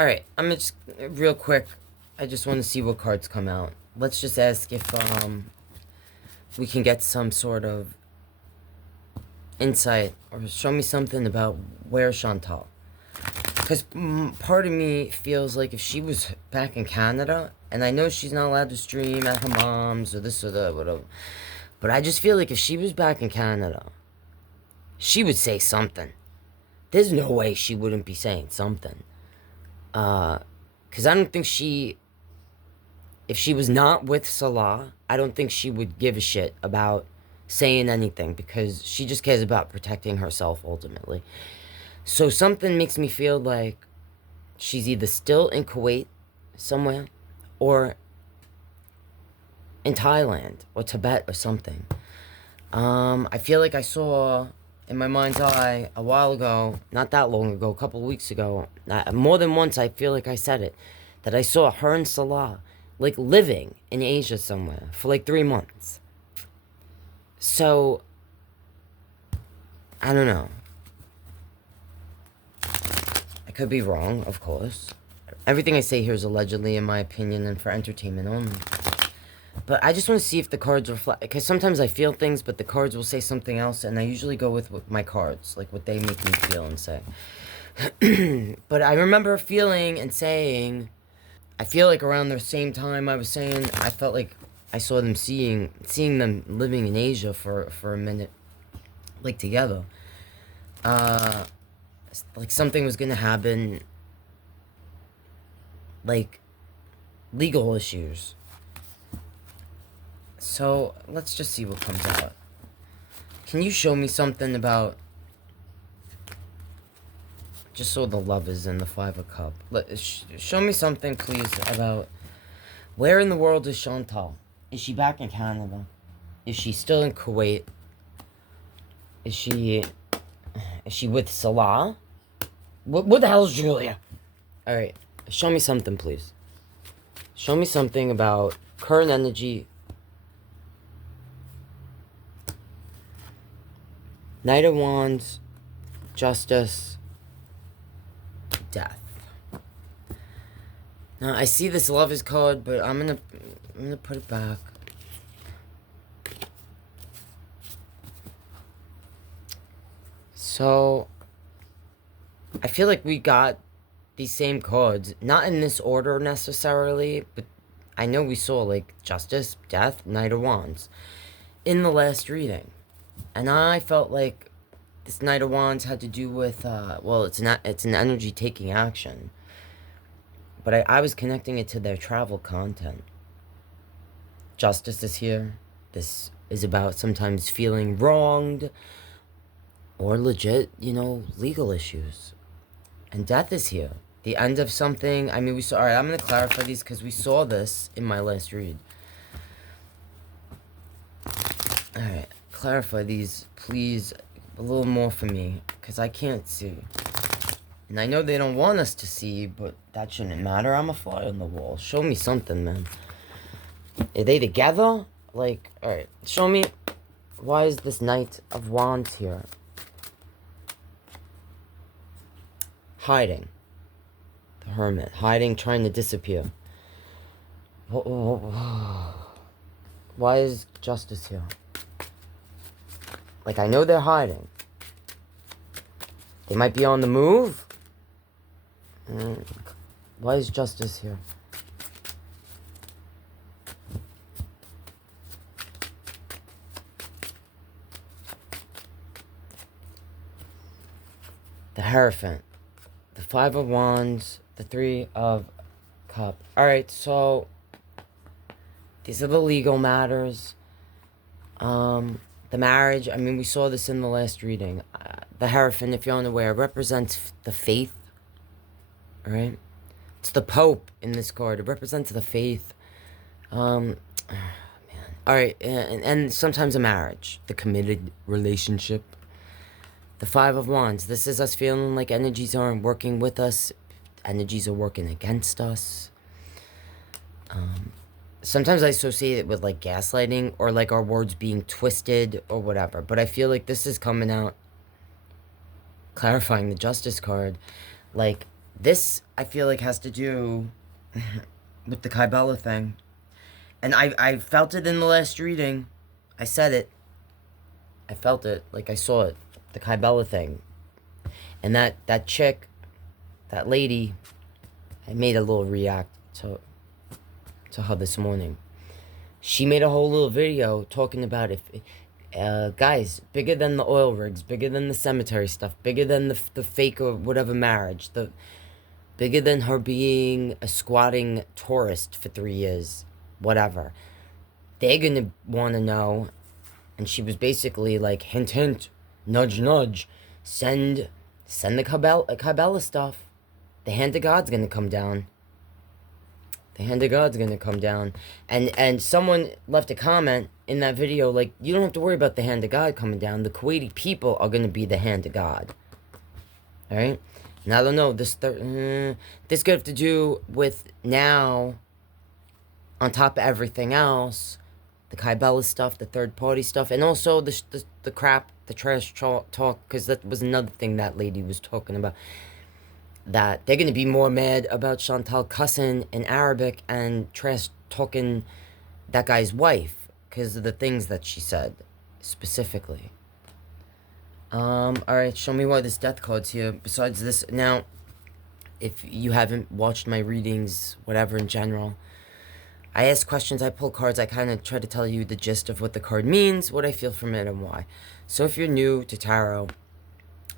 Alright, I'm gonna just, real quick, I just want to see what cards come out. Let's just ask if, we can get some sort of insight, or show me something about where's Chantal. Because part of me feels like if she was back in Canada, and I know she's not allowed to stream at her mom's, or this or that, whatever, but I just feel like if she was back in Canada, she would say something. There's no way she wouldn't be saying something. Because I don't think if she was not with Salah, I don't think she would give a shit about saying anything, because she just cares about protecting herself ultimately. So something makes me feel like she's either still in Kuwait somewhere, or in Thailand, or Tibet, or something. I feel like I saw in my mind's eye a while ago, not that long ago, a couple of weeks ago, more than once I feel like I said it, that I saw her and Salah, like, living in Asia somewhere for like 3 months. So, I don't know. I could be wrong, of course. Everything I say here is allegedly, in my opinion, and for entertainment only. But I just want to see if the cards reflect, because sometimes I feel things, but the cards will say something else, and I usually go with my cards, like what they make me feel and say. But I remember feeling and saying, I feel like around the same time I was saying, I felt like I saw them seeing them living in Asia for a minute, like together. Like something was gonna happen, like legal issues. So, let's just see what comes out. Can you show me something about... Just so the love is in the Five of Cups. Show me something, please, about... Where in the world is Chantal? Is she back in Canada? Is she still in Kuwait? Is she with Salah? What the hell is Julia? Alright, show me something, please. Show me something about current energy... Knight of Wands, Justice, Death. Now, I see this Lovers card, but I'm gonna put it back. So, I feel like we got these same cards, not in this order necessarily, but I know we saw, like, Justice, Death, Knight of Wands in the last reading. And I felt like this Knight of Wands had to do with, well, it's an energy taking action. But I was connecting it to their travel content. Justice is here. This is about sometimes feeling wronged, or legit, legal issues. And Death is here. The end of something. I mean, we saw, alright, I'm going to clarify these because we saw this in my last read. Alright. Clarify these, please, a little more for me, because I can't see. And I know they don't want us to see, but that shouldn't matter. I'm a fly on the wall. Show me something, man. Are they together? Like, alright, show me, why is this Knight of Wands here? Hiding. The Hermit. Hiding, trying to disappear. Why is Justice here? Like, I know they're hiding. They might be on the move. Why is Justice here? The Hierophant. The Five of Wands. The Three of Cups. Alright, so... these are the legal matters. The marriage, I mean, we saw this in the last reading. The Hierophant, if you're unaware, represents the faith. Alright? It's the Pope in this card. It represents the faith. Man. Alright, and sometimes a marriage. The committed relationship. The Five of Wands. This is us feeling like energies aren't working with us. Energies are working against us. Sometimes I associate it with, like, gaslighting, or, like, our words being twisted, or whatever. But I feel like this is coming out, clarifying the Justice card. Like, This, I feel like, has to do with the Kybella thing. And I felt it in the last reading. I said it. I felt it, like I saw it. The Kybella thing. And that chick, that lady, I made a little react to her this morning. She made a whole little video talking about if, guys, bigger than the oil rigs, bigger than the cemetery stuff, bigger than the fake or whatever marriage, bigger than her being a squatting tourist for 3 years, whatever. They're gonna want to know, and she was basically like, hint, hint, nudge, nudge, send the Kybella stuff. The hand of God's gonna come down. The hand of God's gonna come down. And someone left a comment in that video like, you don't have to worry about the hand of God coming down. The Kuwaiti people are gonna be the hand of God. Alright? And I don't know, this could have to do with now, on top of everything else, the Kybella stuff, the third party stuff, and also the crap, the trash talk, because that was another thing that lady was talking about. That they're going to be more mad about Chantal cussing in Arabic and trash talking that guy's wife because of the things that she said specifically. Alright, show me why this death card's here. Besides this, now, if you haven't watched my readings, whatever in general, I ask questions, I pull cards, I kind of try to tell you the gist of what the card means, what I feel from it, and why. So if you're new to tarot,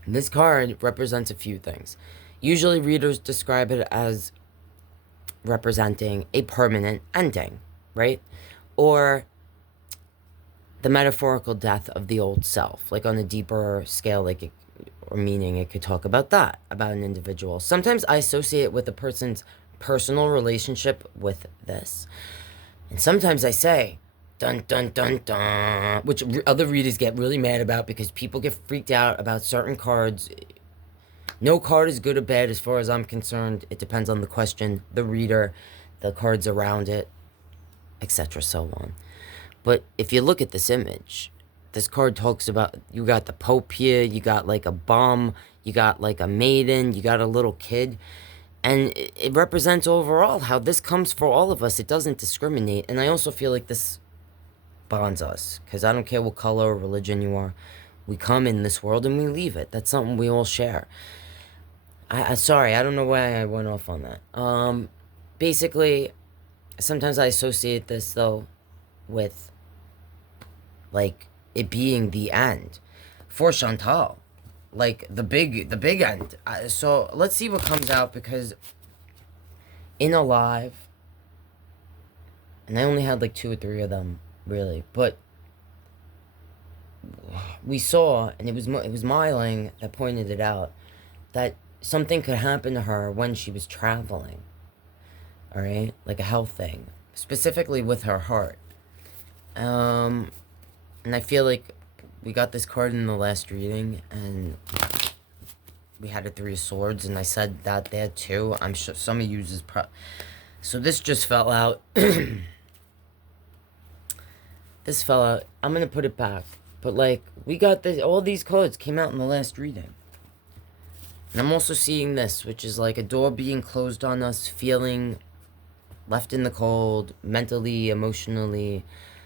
this card represents a few things. Usually readers describe it as representing a permanent ending, right? Or the metaphorical death of the old self, like on a deeper scale, like or meaning it could talk about that, about an individual. Sometimes I associate it with a person's personal relationship with this. And sometimes I say, dun, dun, dun, dun, which other readers get really mad about because people get freaked out about certain cards. No card is good or bad as far as I'm concerned. It depends on the question, the reader, the cards around it, etc. so on. But if you look at this image, this card talks about, you got the Pope here, you got like a bum, you got like a maiden, you got a little kid. And it represents overall how this comes for all of us. It doesn't discriminate. And I also feel like this bonds us. Because I don't care what color or religion you are. We come in this world and we leave it. That's something we all share. Sorry, I don't know why I went off on that. Basically, sometimes I associate this, though, with, like, it being the end. For Chantal. Like, the big end. So, let's see what comes out, because in Alive, and I only had, like, 2 or 3 of them, really, but we saw, and it was Myling that pointed it out, that something could happen to her when she was traveling, all right? Like a health thing, specifically with her heart. And I feel like we got this card in the last reading, and we had a 3 of Swords, and I said that there too. I'm sure some of you so this just fell out. This fell out. I'm gonna put it back. But like, we got this, all these cards came out in the last reading. And I'm also seeing this, which is like a door being closed on us, feeling left in the cold, mentally, emotionally,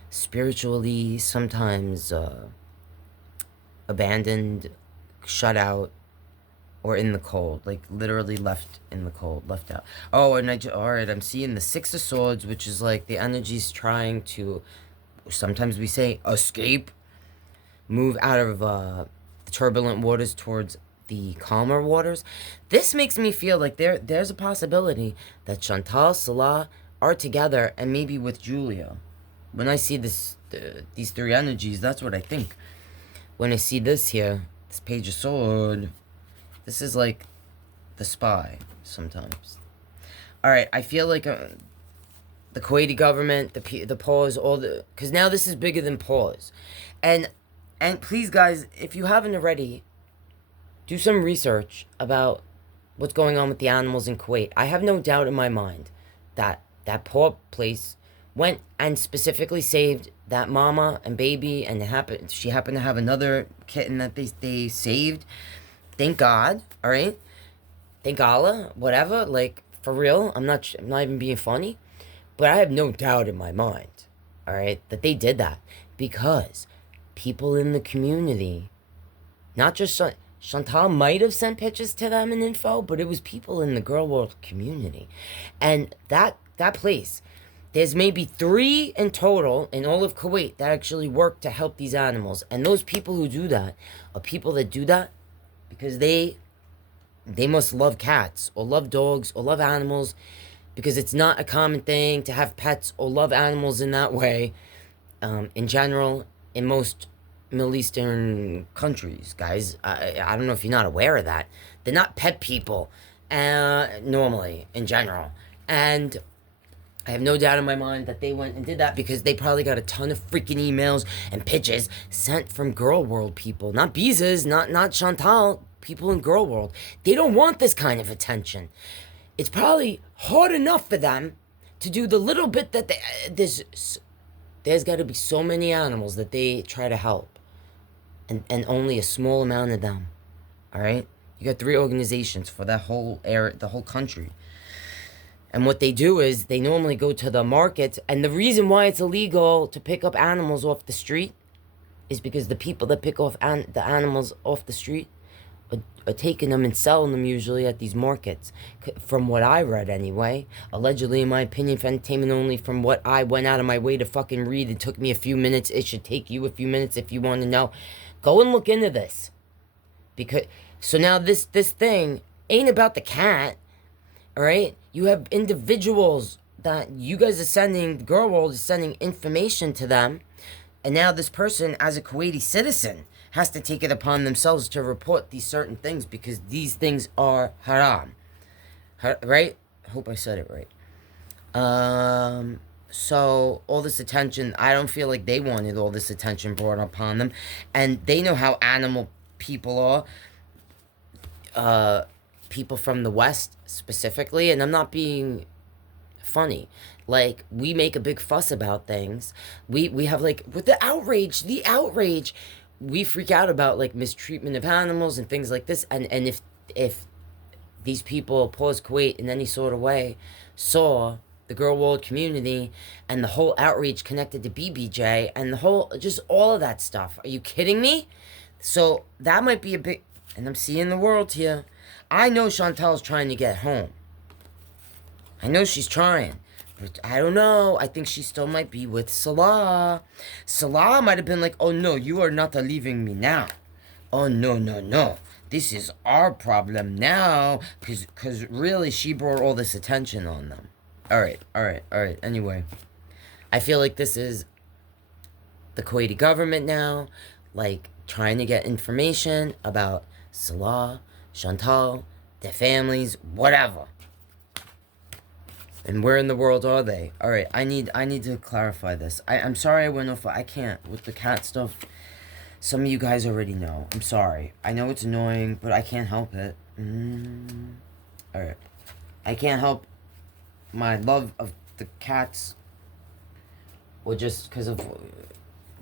spiritually, sometimes abandoned, shut out, or in the cold, like literally left in the cold, left out. Oh, and alright, I'm seeing the 6 of Swords, which is like the energy's trying to, sometimes we say, escape, move out of the turbulent waters towards the calmer waters. This makes me feel like there's a possibility that Chantal, Salah are together, and maybe with Julia. When I see this, these 3 energies, that's what I think. When I see this here, this Page of Sword, this is like the spy sometimes. Alright, I feel like the Kuwaiti government, the pause, all the, because now this is bigger than pause. And please guys, if you haven't already, do some research about what's going on with the animals in Kuwait. I have no doubt in my mind that that poor place went and specifically saved that mama and baby, and she happened to have another kitten that they saved. Thank God, all right? thank Allah, whatever, like, for real, I'm not even being funny, but I have no doubt in my mind, all right, that they did that because people in the community, not just Chantal might have sent pictures to them and info, but it was people in the girl world community. And that place, there's maybe 3 in total in all of Kuwait that actually work to help these animals. And those people who do that are people that do that because they must love cats or love dogs or love animals, because it's not a common thing to have pets or love animals in that way, in general, in most Middle Eastern countries, guys. I don't know if you're not aware of that. They're not pet people, normally, in general. And I have no doubt in my mind that they went and did that because they probably got a ton of freaking emails and pictures sent from girl world people. Not Beezes, not Chantal, people in girl world. They don't want this kind of attention. It's probably hard enough for them to do the little bit that there's got to be so many animals that they try to help. And only a small amount of them. All right? You got 3 organizations for that whole area, the whole country. And what they do is they normally go to the markets. And the reason why it's illegal to pick up animals off the street is because the people that pick off the animals off the street are taking them and selling them usually at these markets. From what I read anyway. Allegedly, in my opinion, for entertainment only, from what I went out of my way to fucking read. It took me a few minutes. It should take you a few minutes if you want to know. Go and look into this. So now this thing ain't about the cat. Alright? You have individuals that you guys are sending, the girl world is sending information to them. And now this person, as a Kuwaiti citizen, has to take it upon themselves to report these certain things because these things are haram. Right? I hope I said it right. So all this attention, I don't feel like they wanted all this attention brought upon them. And they know how animal people are. People from the West specifically, and I'm not being funny. Like, we make a big fuss about things. We have, like, with the outrage, we freak out about, like, mistreatment of animals and things like this. And if these people, pause Kuwait, in any sort of way, saw the girl world community and the whole outreach connected to BBJ and the whole, just all of that stuff. Are you kidding me? So that might be a big, and I'm seeing the world here. I know Chantal's trying to get home. I know she's trying. But I don't know. I think she still might be with Salah. Salah might have been like, oh no, you are not leaving me now. Oh no. This is our problem now. Because really, she brought all this attention on them. Alright. Anyway. I feel like this is the Kuwaiti government now. Like, trying to get information about Salah, Chantal, their families, whatever. And where in the world are they? Alright, I need to clarify this. I'm sorry I went off. I can't. With the cat stuff, some of you guys already know. I'm sorry. I know it's annoying, but I can't help it. Alright. I can't help my love of the cats. Or just because of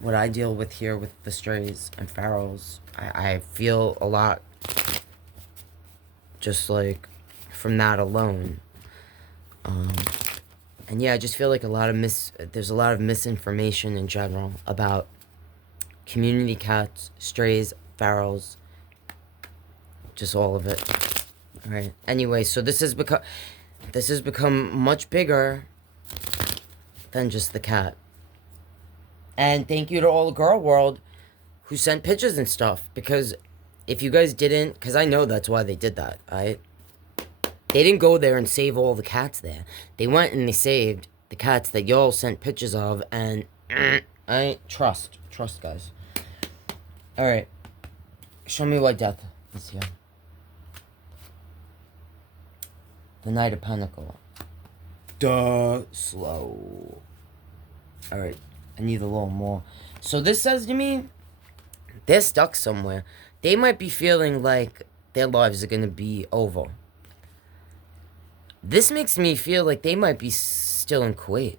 what I deal with here with the strays and ferals. I feel a lot just like from that alone. And yeah, I just feel like there's a lot of misinformation in general about community cats, strays, ferals, just all of it. All right. Anyway, so this has become much bigger than just the cat. And thank you to all the girl world who sent pictures and stuff, because if you guys didn't, because I know that's why they did that, right? They didn't go there and save all the cats there. They went and they saved the cats that y'all sent pictures of, and I trust, guys. Alright. Show me why death is here. The Knight of Pentacles. Duh. Slow. Alright. I need a little more. So this says to me, they're stuck somewhere. They might be feeling like their lives are going to be over. This makes me feel like they might be still in Kuwait.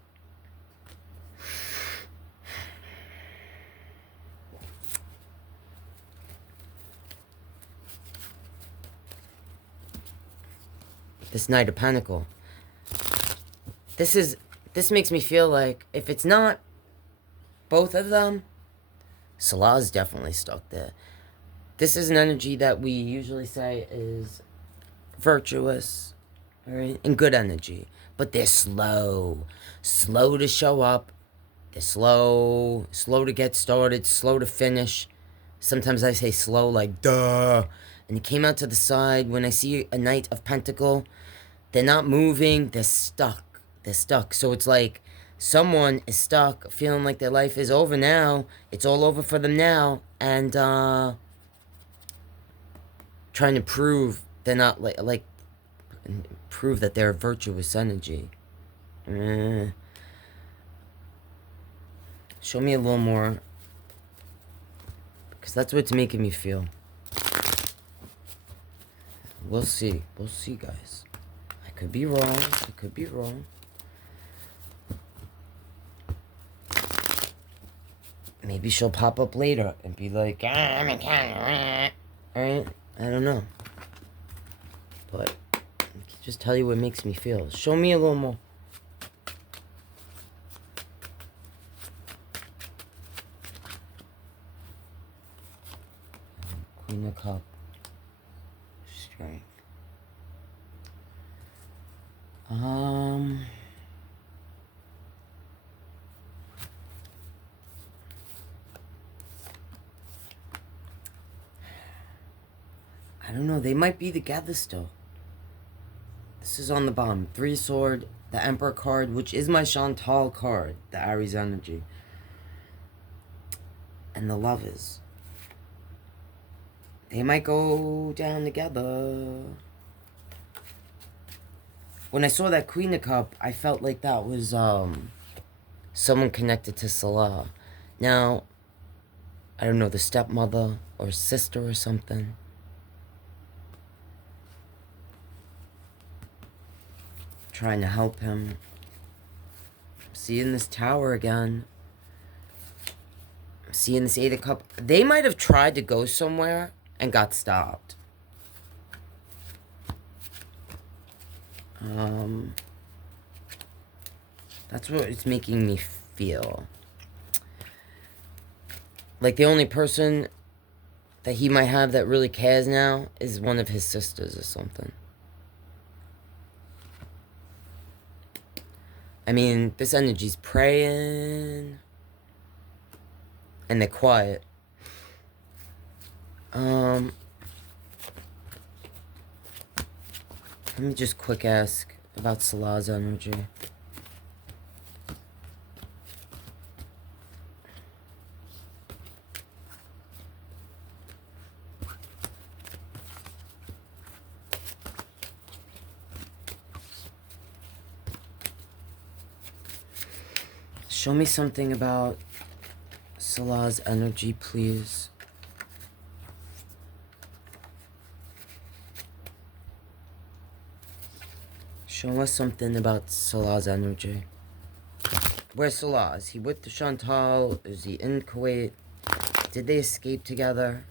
this Knight of Pentacle. This makes me feel like if it's not both of them, Salah's definitely stuck there. This is an energy that we usually say is virtuous, all right, and good energy. But they're slow to show up. They're slow to get started, slow to finish. Sometimes I say slow like, duh. And it came out to the side. When I see a Knight of Pentacle, they're not moving. They're stuck. So it's like someone is stuck, feeling like their life is over now. It's all over for them now. And trying to prove they're not like prove that they're a virtuous energy. Show me a little more, because that's what it's making me feel. We'll see, guys. I could be wrong. Maybe she'll pop up later and be like, I'm a cat. Alright? I don't know. But I can just tell you what makes me feel. Show me a little more. Queen of Cups. Strength. I don't know. They might be together still. This is on the bottom. 3 Sword, the Emperor card, which is my Chantal card, the Aries energy. And the Lovers. They might go down together. When I saw that Queen of Cups, I felt like that was someone connected to Salah. Now, I don't know, the stepmother or sister or something. Trying to help him. Seeing this tower again. Seeing this 8 of Cups. They might have tried to go somewhere and got stopped. That's what it's making me feel. Like the only person that he might have that really cares now is one of his sisters or something. I mean, this energy's praying. And they're quiet. Let me just quick ask about Salah's energy. Show me something about Salah's energy, please. Show us something about Salah's energy. Where's Salah? Is he with the Chantal? Is he in Kuwait? Did they escape together?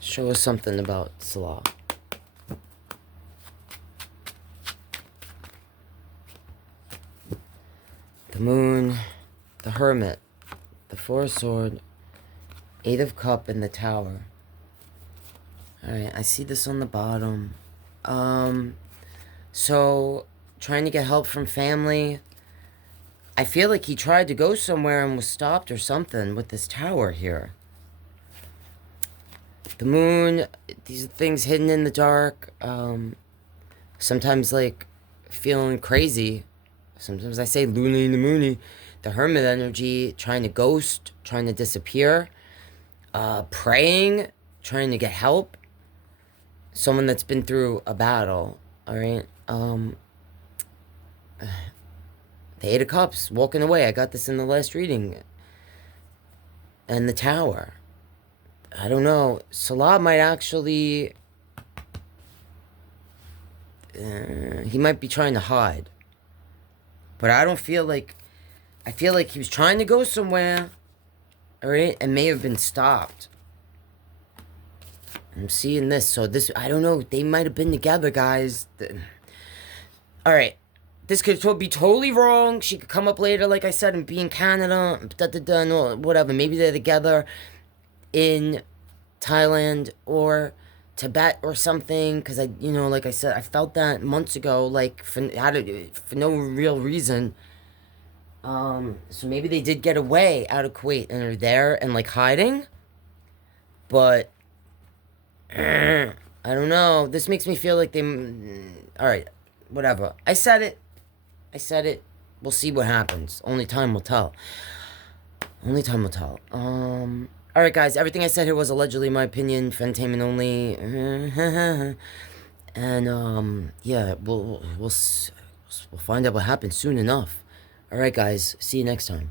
Show us something about Salah. The Moon, the Hermit, the 4 of Swords, 8 of Cups, and the Tower. Alright, I see this on the bottom. So, trying to get help from family. I feel like he tried to go somewhere and was stopped or something with this tower here. The Moon, these are things hidden in the dark. Sometimes, like, feeling crazy. Sometimes I say loony the moony. The Hermit energy, trying to ghost, trying to disappear. Praying, trying to get help. Someone that's been through a battle, alright? The 8 of Cups, walking away. I got this in the last reading. And the Tower. I don't know. Salah might actually... he might be trying to hide. But I don't feel like I feel like he was trying to go somewhere. Alright? And may have been stopped. I'm seeing this. So this, I don't know. They might have been together, guys. Alright. This could be totally wrong. She could come up later, like I said, and be in Canada. No, whatever. Maybe they're together in Thailand or Tibet or something. Because I, like I said, I felt that months ago, like, for no real reason. So maybe they did get away out of Kuwait and are there and, like, hiding. But, I don't know. This makes me feel like they... Alright, whatever. I said it. We'll see what happens. Only time will tell. Alright, guys. Everything I said here was allegedly my opinion. For entertainment only. And, yeah. We'll find out what happens soon enough. Alright, guys. See you next time.